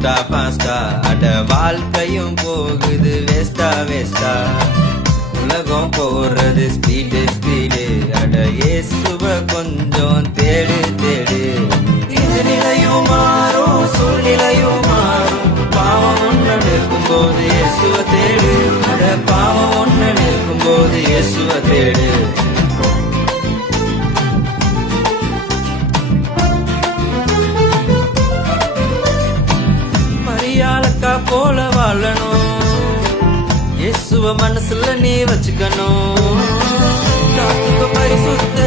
ஃபாஸ்டா ஃபாஸ்டா அட வாழ்க்கையும் போகுது வேஸ்டா வேஸ்டா உலகம் போறது ஸ்பீடு ஸ்பீடு அட இயேசுவ கொஞ்சம் தேடு தேடு இந்த நிலையும் மாறும் சூழ்நிலையும் மாறும் பாவம் ஒன்று நிற்கும்போது இயேசுவ தேடு அட பாவம் ஒன்று நிற்கும்போது இயேசுவ தேடு மரியாளக்கா போல வாழணும் இயேசுவ மனசுல நீ வச்சுக்கணும் பரிசுத்த